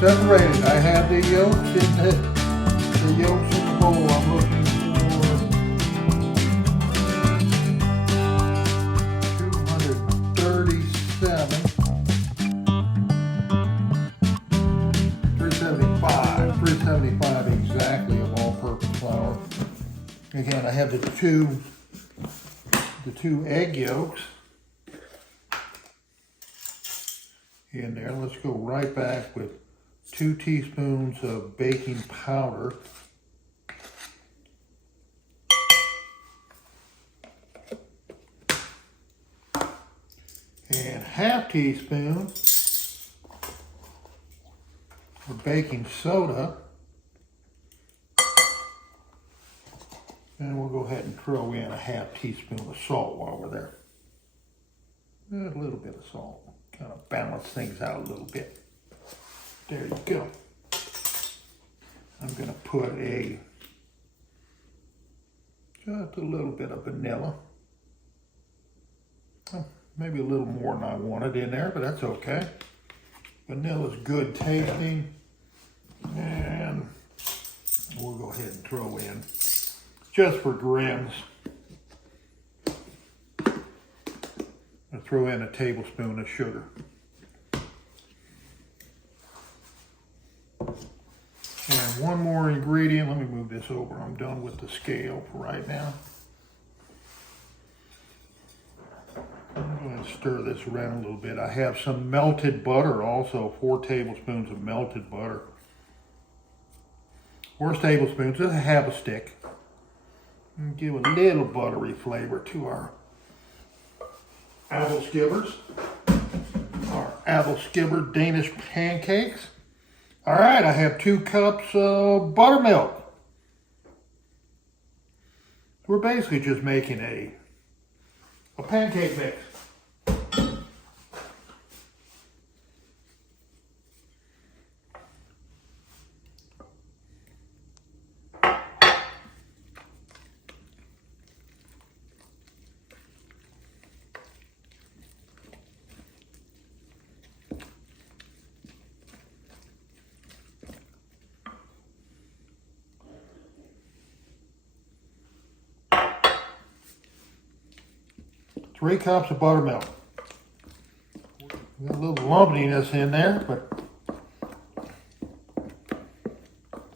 separated. I have the yolks in the bowl. I'm looking for 237, 375 exactly of all-purpose flour. Again, I have the two egg yolks in there. Let's go right back with 2 teaspoons of baking powder. And ½ teaspoon of baking soda. And we'll go ahead and throw in a ½ teaspoon of salt while we're there. A little bit of salt. Kind of balance things out a little bit. There you go. I'm going to put just a little bit of vanilla. Oh, maybe a little more than I wanted in there, but that's okay. Vanilla's good tasting. And we'll go ahead and throw in, just for grams, I'll throw in a tablespoon of sugar. And one more ingredient. Let me move this over. I'm done with the scale for right now. I'm going to stir this around a little bit. I have some melted butter also, 4 tablespoons of melted butter. Worst tablespoons, just ½ a stick. And give a little buttery flavor to our Aebleskivers, our Aebleskiver Danish pancakes. All right, I have 2 cups of buttermilk. We're basically just making a pancake mix. 3 cups of buttermilk. Got a little lumpiness in there, but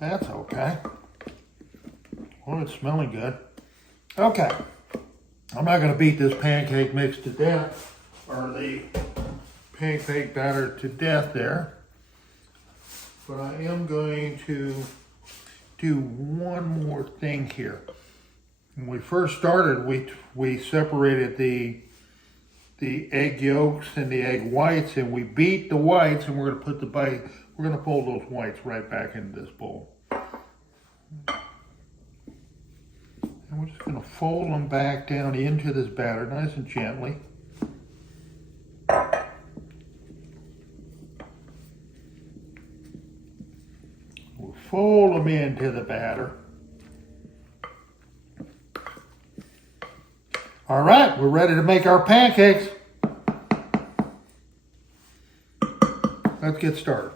that's okay. Well, it's smelling good. Okay. I'm not going to beat this pancake mix to death, or the pancake batter to death there, but I am going to do one more thing here. When we first started, we separated the egg yolks and the egg whites, and we beat the whites, and we're going to fold those whites right back into this bowl. And we're just going to fold them back down into this batter, nice and gently. We'll fold them into the batter. All right, we're ready to make our pancakes. Let's get started.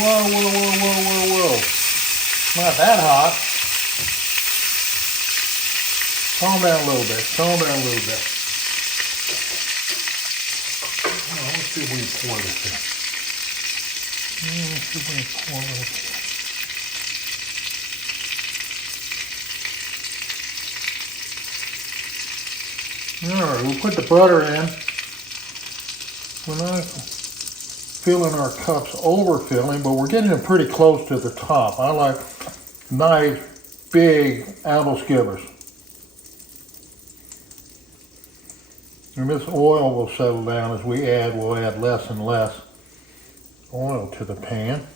Whoa. Not that hot. Calm down a little bit. Oh, let's see if we can pour this in. All right, we'll put the butter in. We're not filling our cups overfilling, but we're getting them pretty close to the top. I like nice, big Aebleskivers. And this oil will settle down as we'll add less and less oil to the pan.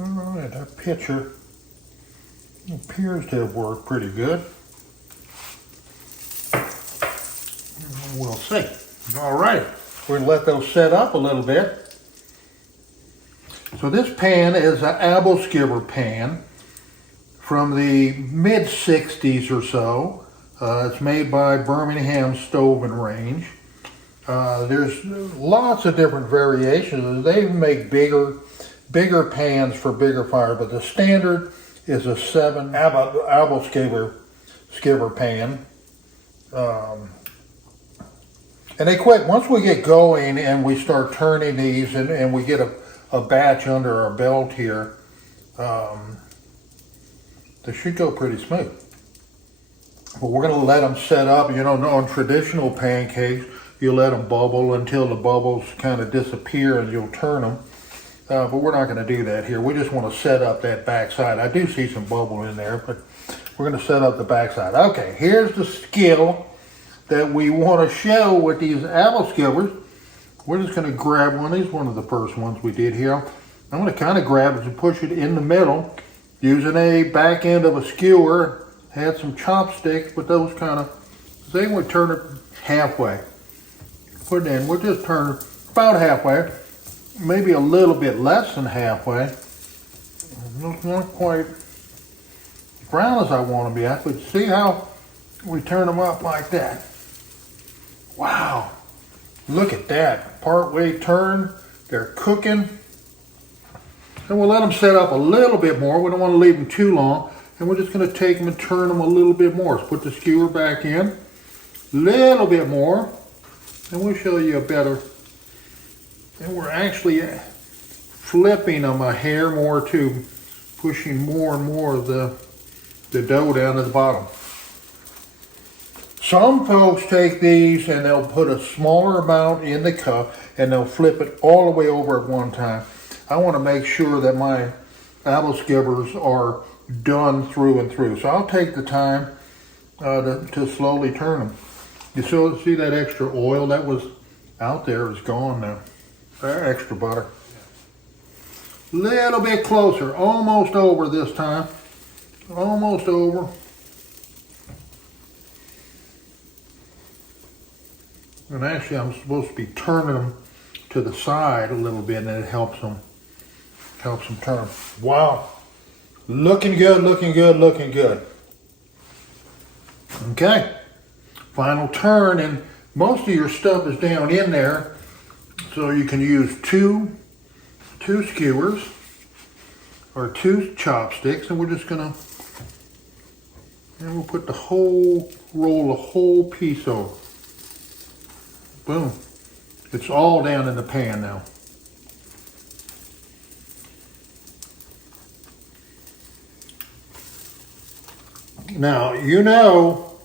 All right, that pitcher appears to have worked pretty good. We'll see. All right, we're gonna let those set up a little bit. So this pan is an Aebleskiver pan from the mid-60s or so. It's made by Birmingham Stove and Range. There's lots of different variations. They make bigger pans for bigger fire, but the standard is a 7 Aebleskiver pan. And they quit once we get going and we start turning these and we get a batch under our belt here. They should go pretty smooth. But we're going to let them set up. You know, on traditional pancakes, you let them bubble until the bubbles kind of disappear and you'll turn them. But we're not going to do that here. We just want to set up that backside. I do see some bubble in there, but we're going to set up the backside. Okay, here's the skill that we want to show with these Aebleskivers. We're just going to grab one. These one of the first ones we did here. I'm going to kind of grab it and push it in the middle using a back end of a skewer. Had some chopsticks with those kind of, they would turn it halfway. Put it in, we'll just turn it about halfway. Maybe a little bit less than halfway. Not quite as brown as I want to be at, but see how we turn them up like that. Wow, look at that. Part-way turn, they're cooking. And we'll let them set up a little bit more. We don't want to leave them too long. And we're just going to take them and turn them a little bit more. So put the skewer back in, a little bit more, and we'll show you a better. And we're actually flipping them a hair more too, pushing more and more of the dough down to the bottom. Some folks take these and they'll put a smaller amount in the cup and they'll flip it all the way over at one time. I want to make sure that my Aebleskivers are done through and through. So I'll take the time to slowly turn them. You still see that extra oil that was out there is gone now. Extra butter. Little bit closer, almost over this time. Almost over. And actually I'm supposed to be turning them to the side a little bit and it helps them turn. Wow. Looking good, looking good, looking good. Okay. Final turn, and most of your stuff is down in there. So you can use two skewers or 2 chopsticks, and we're just gonna, and we'll put the whole, roll the whole piece over. Boom. It's all down in the pan now. Now, you know,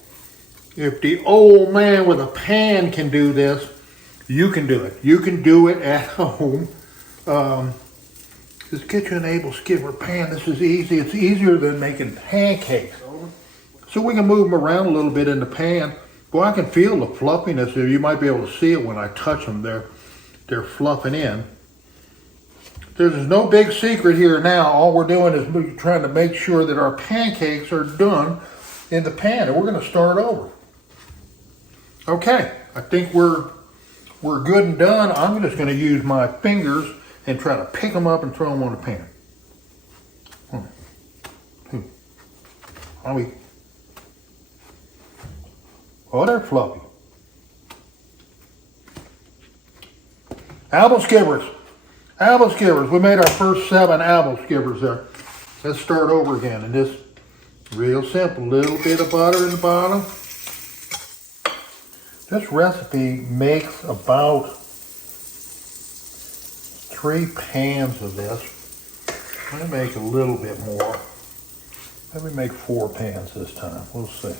if the old man with a pan can do this, you can do it. You can do it at home. Just get you an Aebleskiver pan. This is easy. It's easier than making pancakes. So we can move them around a little bit in the pan. Boy, I can feel the fluffiness. You might be able to see it when I touch them. They're fluffing in. There's no big secret here now. All we're doing is trying to make sure that our pancakes are done in the pan. And we're going to start over. Okay, I think we're good and done. I'm just going to use my fingers and try to pick them up and throw them on the pan. Oh, they're fluffy. Aebleskivers. We made our first 7 Aebleskivers there. Let's start over again. And this, real simple, little bit of butter in the bottom. This recipe makes about 3 pans of this. I'm gonna make a little bit more. Let me make 4 pans this time. We'll see.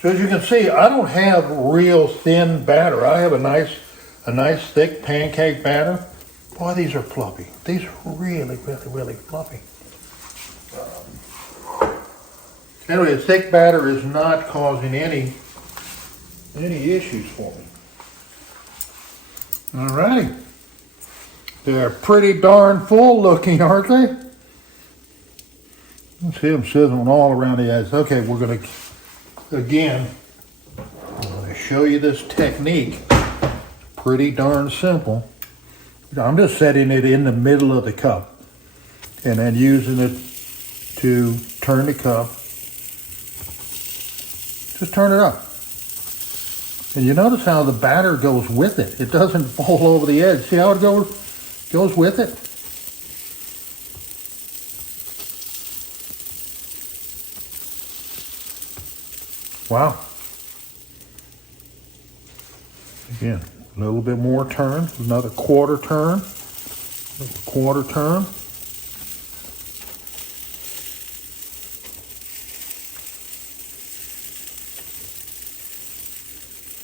So as you can see, I don't have real thin batter. I have a nice thick pancake batter. Boy, these are fluffy. These are really, really, really fluffy. Anyway, a thick batter is not causing any issues for me. All righty. They're pretty darn full looking, aren't they? You see them sizzling all around the edges. Okay, we're going to, again, I'm going to show you this technique. Pretty darn simple. I'm just setting it in the middle of the cup and then using it to turn the cup. Just turn it up. And you notice how the batter goes with it. It doesn't fall over the edge. See how it goes with it? Wow. Again, a little bit more turn, another quarter turn, quarter turn.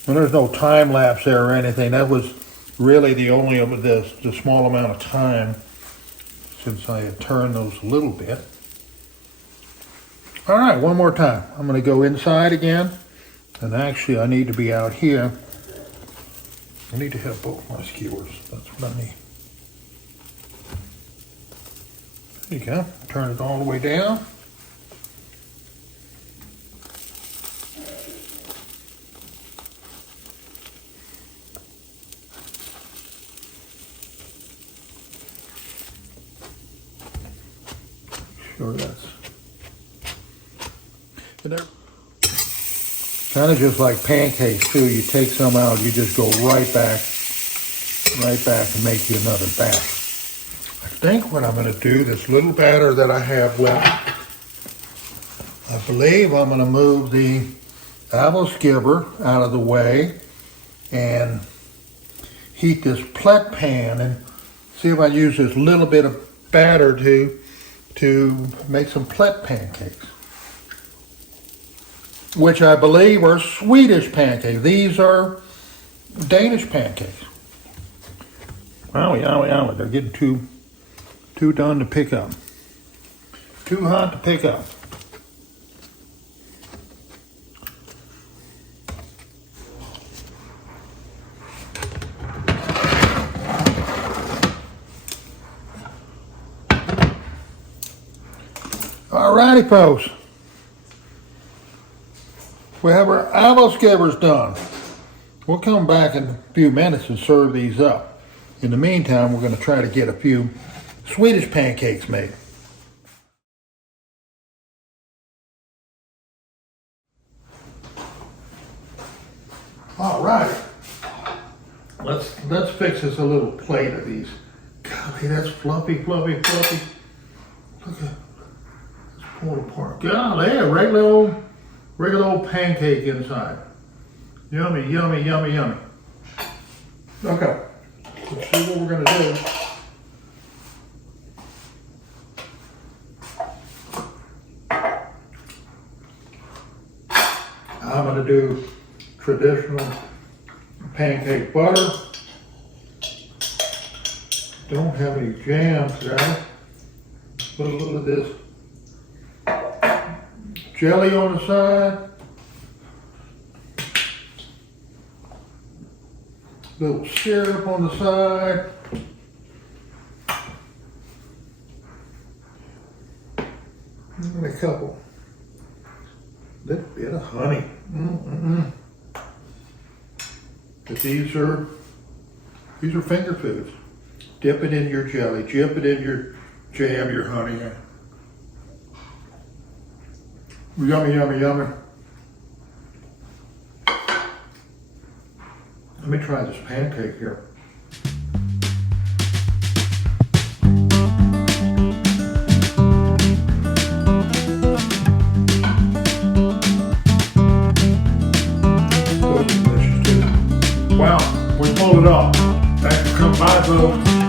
And there's no time lapse there or anything. That was really the only of this, the small amount of time since I had turned those a little bit. All right, one more time. I'm going to go inside again. And actually, I need to be out here. I need to have both my skewers. That's what I need. There you go. Turn it all the way down. Sure that's. And they're kind of just like pancakes too. You take some out, you just go right back and make you another batch. I think what I'm going to do, this little batter that I have left, I believe I'm going to move the Aebleskiver out of the way and heat this plet pan and see if I use this little bit of batter to make some plet pancakes, which I believe are Swedish pancakes. These are Danish pancakes. Wowie, wowie, wowie. They're getting too done to pick up. Too hot to pick up. Alrighty, folks. We have our Aebleskivers done. We'll come back in a few minutes and serve these up. In the meantime, we're going to try to get a few Swedish pancakes made. All right. Let's fix us a little plate of these. Golly, that's fluffy, fluffy, fluffy. Look at. Pull it apart. Golly, a regular old pancake inside. Yummy, yummy, yummy, yummy. Okay, let's see what we're gonna do. I'm gonna do traditional pancake butter. Don't have any jam today. Put a little of this jelly on the side. Little syrup on the side. And a couple. Little bit of honey. But these are finger foods. Dip it in your jelly. Dip it in your jam, your honey. Yummy, yummy, yummy. Let me try this pancake here. So delicious too. Wow, we pulled it off. Thanks for coming by, folks.